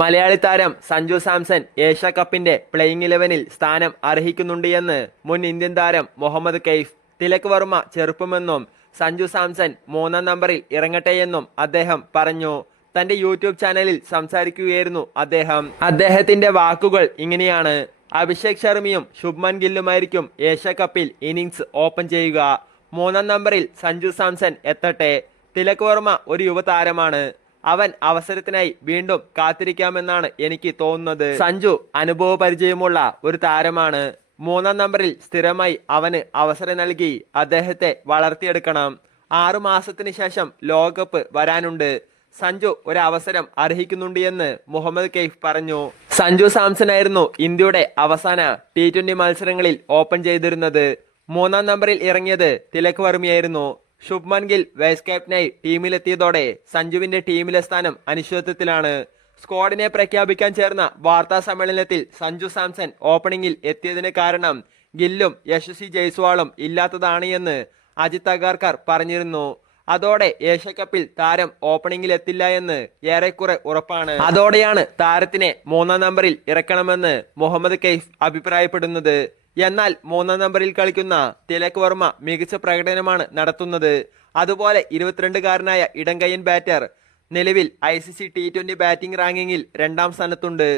മലയാളി താരം സഞ്ജു സാംസൺ ഏഷ്യ കപ്പിന്റെ പ്ലേയിങ് ഇലവനിൽ സ്ഥാനം അർഹിക്കുന്നുണ്ട് എന്ന് മുൻ ഇന്ത്യൻ താരം മുഹമ്മദ് കെയ്ഫ് തിലക് വർമ്മ ചെറുപ്പമെന്നും സഞ്ജു സാംസൺ മൂന്നാം നമ്പറിൽ ഇറങ്ങട്ടെയെന്നും അദ്ദേഹം പറഞ്ഞു. തന്റെ യൂട്യൂബ് ചാനലിൽ സംസാരിക്കുകയായിരുന്നു അദ്ദേഹം. അദ്ദേഹത്തിന്റെ വാക്കുകൾ ഇങ്ങനെയാണ്. അഭിഷേക് ശർമ്മയും ശുഭ്മൻ ഗില്ലുമായിരിക്കും ഏഷ്യ കപ്പിൽ ഇന്നിങ്സ് ഓപ്പൺ ചെയ്യുക. മൂന്നാം നമ്പറിൽ സഞ്ജു സാംസൺ എത്തട്ടെ. തിലക് വർമ്മ ഒരു യുവതാരമാണ്. അവൻ അവസരത്തിനായി വീണ്ടും കാത്തിരിക്കാമെന്നാണ് എനിക്ക് തോന്നുന്നത്. സഞ്ജു അനുഭവ പരിചയമുള്ള ഒരു താരമാണ്. മൂന്നാം നമ്പറിൽ സ്ഥിരമായി അവന് അവസരം നൽകി അദ്ദേഹത്തെ വളർത്തിയെടുക്കണം. ആറു മാസത്തിന് ശേഷം ലോകകപ്പ് വരാനുണ്ട്. സഞ്ജു ഒരു അവസരം അർഹിക്കുന്നുണ്ട് എന്ന് മുഹമ്മദ് കെയ്ഫ് പറഞ്ഞു. സഞ്ജു സാംസൺ ആയിരുന്നു ഇന്ത്യയുടെ അവസാന ടി ട്വന്റി മത്സരങ്ങളിൽ ഓപ്പൺ ചെയ്തിരുന്നത്. മൂന്നാം നമ്പറിൽ ഇറങ്ങിയത് തിലക് വർമ്മയായിരുന്നു. ശുഭ്മൻ ഗിൽ വൈസ് ക്യാപ്റ്റനായി ടീമിലെത്തിയതോടെ സഞ്ജുവിന്റെ ടീമിലെ സ്ഥാനം അനിശ്ചിതത്വത്തിലാണ്. സ്ക്വാഡിനെ പ്രഖ്യാപിക്കാൻ ചേർന്ന വാർത്താ സമ്മേളനത്തിൽ സഞ്ജു സാംസൺ ഓപ്പണിംഗിൽ എത്തിയതിന് കാരണം ഗില്ലും യശസ്വി ജയ്സ്വാളും ഇല്ലാത്തതാണ് എന്ന് അജിത് അഗാർക്കർ പറഞ്ഞിരുന്നു. അതോടെ ഏഷ്യക്കപ്പിൽ താരം ഓപ്പണിംഗിൽ എത്തില്ല എന്ന് ഏറെക്കുറെ ഉറപ്പാണ്. അതോടെയാണ് താരത്തിനെ മൂന്നാം നമ്പറിൽ ഇറക്കണമെന്ന് മുഹമ്മദ് കെയ്ഫ് അഭിപ്രായപ്പെടുന്നത്. എന്നാൽ മൂന്നാം നമ്പറിൽ കളിക്കുന്ന തിലക് വർമ്മ മികച്ച പ്രകടനമാണ് നടത്തുന്നത്. അതുപോലെ ഇരുപത്തിരണ്ടുകാരനായ ഇടങ്കയ്യൻ ബാറ്റർ നിലവിൽ I C C T twenty batting റാങ്കിങ്ങിൽ രണ്ടാം സ്ഥാനത്തുണ്ട്.